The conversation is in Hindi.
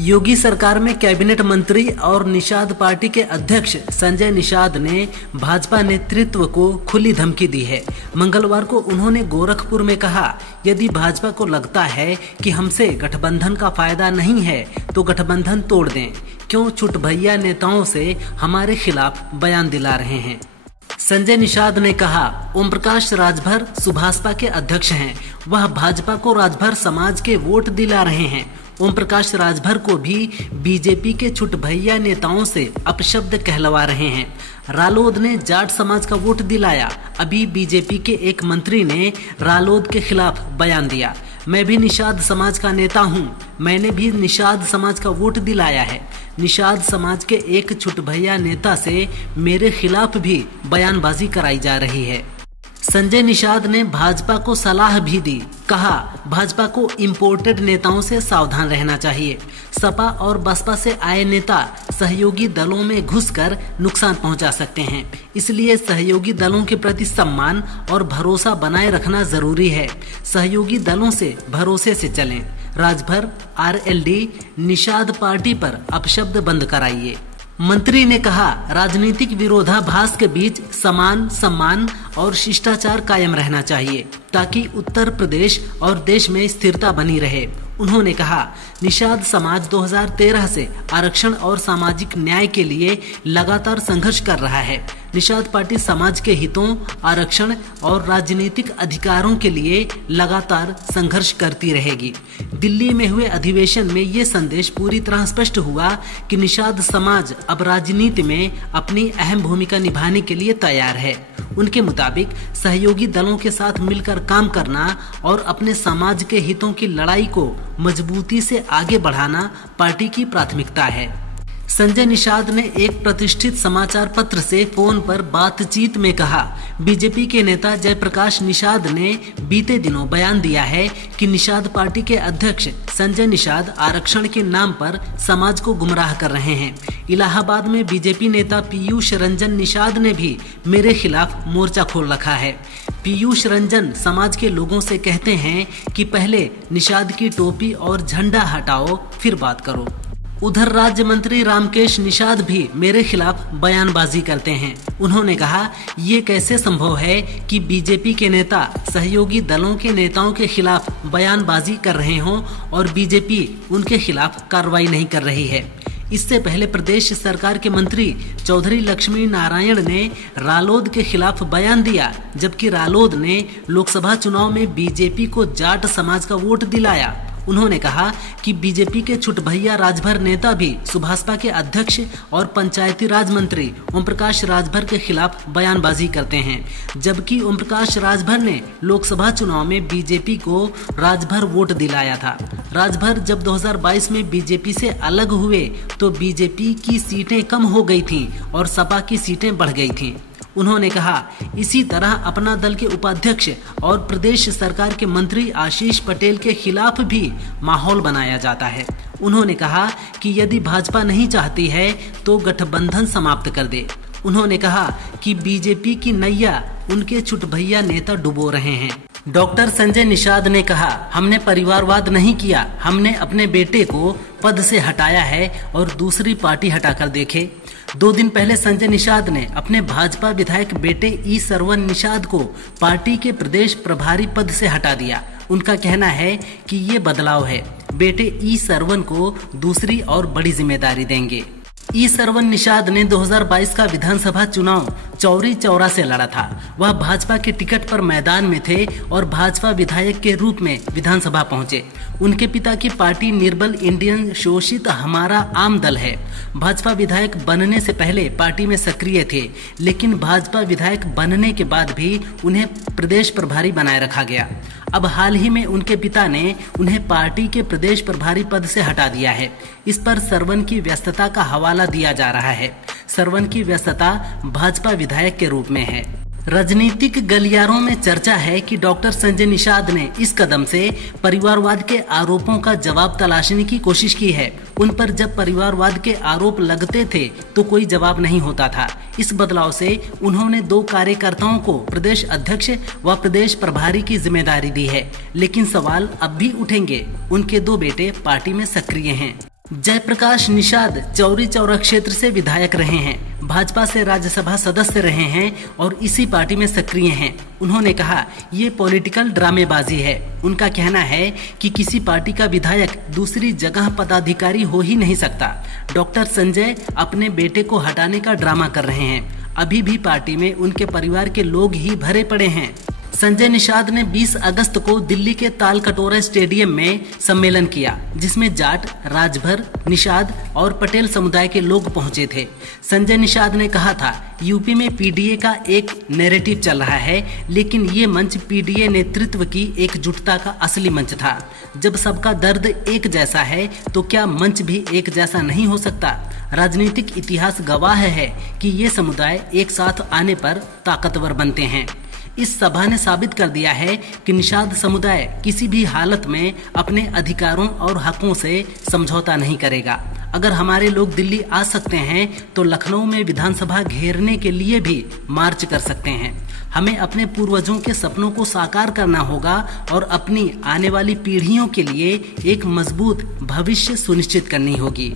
योगी सरकार में कैबिनेट मंत्री और निषाद पार्टी के अध्यक्ष संजय निषाद ने भाजपा नेतृत्व को खुली धमकी दी है। मंगलवार को उन्होंने गोरखपुर में कहा, यदि भाजपा को लगता है कि हमसे गठबंधन का फायदा नहीं है तो गठबंधन तोड़ दें। क्यों चुटभैया नेताओं से हमारे खिलाफ बयान दिला रहे हैं। संजय निषाद ने कहा, ओम प्रकाश राजभर सुभाषपा के अध्यक्ष हैं, वह भाजपा को राजभर समाज के वोट दिला रहे हैं। ओम प्रकाश राजभर को भी बीजेपी के चुटभैया नेताओं से अपशब्द कहलवा रहे हैं। रालोद ने जाट समाज का वोट दिलाया। अभी बीजेपी के एक मंत्री ने रालोद के खिलाफ बयान दिया। मैं भी निषाद समाज का नेता हूं, मैंने भी निषाद समाज का वोट दिलाया है। निषाद समाज के एक चुटभैया नेता से मेरे खिलाफ भी बयानबाजी कराई जा रही है। संजय निषाद ने भाजपा को सलाह भी दी। कहा, भाजपा को इंपोर्टेड नेताओं से सावधान रहना चाहिए। सपा और बसपा से आए नेता सहयोगी दलों में घुसकर नुकसान पहुंचा सकते हैं, इसलिए सहयोगी दलों के प्रति सम्मान और भरोसा बनाए रखना जरूरी है। सहयोगी दलों से भरोसे से चलें। राजभर, आरएलडी, निषाद पार्टी पर अपशब्द बंद कराइए। मंत्री ने कहा, राजनीतिक विरोधाभास के बीच समान सम्मान और शिष्टाचार कायम रहना चाहिए ताकि उत्तर प्रदेश और देश में स्थिरता बनी रहे। उन्होंने कहा, निषाद समाज 2013 से आरक्षण और सामाजिक न्याय के लिए लगातार संघर्ष कर रहा है। निषाद पार्टी समाज के हितों, आरक्षण और राजनीतिक अधिकारों के लिए लगातार संघर्ष करती रहेगी। दिल्ली में हुए अधिवेशन में ये संदेश पूरी तरह स्पष्ट हुआ कि निषाद समाज अब राजनीति में अपनी अहम भूमिका निभाने के लिए तैयार है। उनके मुताबिक सहयोगी दलों के साथ मिलकर काम करना और अपने समाज के हितों की लड़ाई को मजबूती से आगे बढ़ाना पार्टी की प्राथमिकता है। संजय निषाद ने एक प्रतिष्ठित समाचार पत्र से फोन पर बातचीत में कहा, बीजेपी के नेता जयप्रकाश निषाद ने बीते दिनों बयान दिया है कि निषाद पार्टी के अध्यक्ष संजय निषाद आरक्षण के नाम पर समाज को गुमराह कर रहे हैं। इलाहाबाद में बीजेपी नेता पीयूष रंजन निषाद ने भी मेरे खिलाफ मोर्चा खोल रखा है। पीयूष रंजन समाज के लोगों से कहते हैं कि पहले निषाद की टोपी और झंडा हटाओ, फिर बात करो। उधर राज्य मंत्री रामकेश निषाद भी मेरे खिलाफ बयानबाजी करते हैं। उन्होंने कहा, ये कैसे संभव है कि बीजेपी के नेता सहयोगी दलों के नेताओं के खिलाफ बयानबाजी कर रहे हों और बीजेपी उनके खिलाफ कार्रवाई नहीं कर रही है। इससे पहले प्रदेश सरकार के मंत्री चौधरी लक्ष्मी नारायण ने रालोद के खिलाफ बयान दिया, जबकि रालोद ने लोकसभा चुनाव में बीजेपी को जाट समाज का वोट दिलाया। उन्होंने कहा कि बीजेपी के चुटभैया राजभर नेता भी सुभाषपा के अध्यक्ष और पंचायती राज मंत्री ओम प्रकाश राजभर के खिलाफ बयानबाजी करते हैं, जबकि ओम प्रकाश राजभर ने लोकसभा चुनाव में बीजेपी को राजभर वोट दिलाया था। राजभर जब 2022 में बीजेपी से अलग हुए तो बीजेपी की सीटें कम हो गई थीं और सपा की सीटें बढ़ गई थीं। उन्होंने कहा, इसी तरह अपना दल के उपाध्यक्ष और प्रदेश सरकार के मंत्री आशीष पटेल के खिलाफ भी माहौल बनाया जाता है। उन्होंने कहा कि यदि भाजपा नहीं चाहती है तो गठबंधन समाप्त कर दे। उन्होंने कहा कि बीजेपी की नैया उनके चुटभैया नेता डुबो रहे हैं। डॉक्टर संजय निषाद ने कहा, हमने परिवारवाद नहीं किया, हमने अपने बेटे को पद से हटाया है और दूसरी पार्टी हटाकर देखे। 2 दिन पहले संजय निषाद ने अपने भाजपा विधायक बेटे ई सरवन निषाद को पार्टी के प्रदेश प्रभारी पद से हटा दिया। उनका कहना है कि ये बदलाव है, बेटे ई सरवन को दूसरी और बड़ी जिम्मेदारी देंगे। ई सरवन निषाद ने 2022 का विधानसभा चुनाव चौरी चौरा से लड़ा था। वह भाजपा के टिकट पर मैदान में थे और भाजपा विधायक के रूप में विधानसभा पहुंचे। उनके पिता की पार्टी निर्बल इंडियन शोषित हमारा आम दल है। भाजपा विधायक बनने से पहले पार्टी में सक्रिय थे, लेकिन भाजपा विधायक बनने के बाद भी उन्हें प्रदेश प्रभारी बनाए रखा गया। अब हाल ही में उनके पिता ने उन्हें पार्टी के प्रदेश प्रभारी पद से हटा दिया है। इस पर सरवन की व्यस्तता का हवाला दिया जा रहा है। सरवन की व्यस्तता भाजपा विधायक के रूप में है। राजनीतिक गलियारों में चर्चा है कि डॉक्टर संजय निषाद ने इस कदम से परिवारवाद के आरोपों का जवाब तलाशने की कोशिश की है। उन पर जब परिवारवाद के आरोप लगते थे तो कोई जवाब नहीं होता था। इस बदलाव से उन्होंने 2 कार्यकर्ताओं को प्रदेश अध्यक्ष व प्रदेश प्रभारी की जिम्मेदारी दी है, लेकिन सवाल अब भी उठेंगे। उनके 2 बेटे पार्टी में सक्रिय हैं। जयप्रकाश निषाद चौरी चौरा क्षेत्र से विधायक रहे हैं, भाजपा से राज्यसभा सदस्य रहे हैं और इसी पार्टी में सक्रिय हैं। उन्होंने कहा, ये पॉलिटिकल ड्रामेबाजी है। उनका कहना है कि किसी पार्टी का विधायक दूसरी जगह पदाधिकारी हो ही नहीं सकता। डॉक्टर संजय अपने बेटे को हटाने का ड्रामा कर रहे हैं। अभी भी पार्टी में उनके परिवार के लोग ही भरे पड़े हैं। संजय निषाद ने 20 अगस्त को दिल्ली के तालकटोरा स्टेडियम में सम्मेलन किया, जिसमें जाट, राजभर, निषाद और पटेल समुदाय के लोग पहुंचे थे। संजय निषाद ने कहा था, यूपी में पीडीए का एक नैरेटिव चल रहा है, लेकिन ये मंच पीडीए नेतृत्व की एकजुटता का असली मंच था। जब सबका दर्द एक जैसा है तो क्या मंच भी एक जैसा नहीं हो सकता? राजनीतिक इतिहास गवाह है कि ये समुदाय एक साथ आने पर ताकतवर बनते हैं। इस सभा ने साबित कर दिया है कि निषाद समुदाय किसी भी हालत में अपने अधिकारों और हकों से समझौता नहीं करेगा। अगर हमारे लोग दिल्ली आ सकते हैं तो लखनऊ में विधानसभा घेरने के लिए भी मार्च कर सकते हैं। हमें अपने पूर्वजों के सपनों को साकार करना होगा और अपनी आने वाली पीढ़ियों के लिए एक मजबूत भविष्य सुनिश्चित करनी होगी।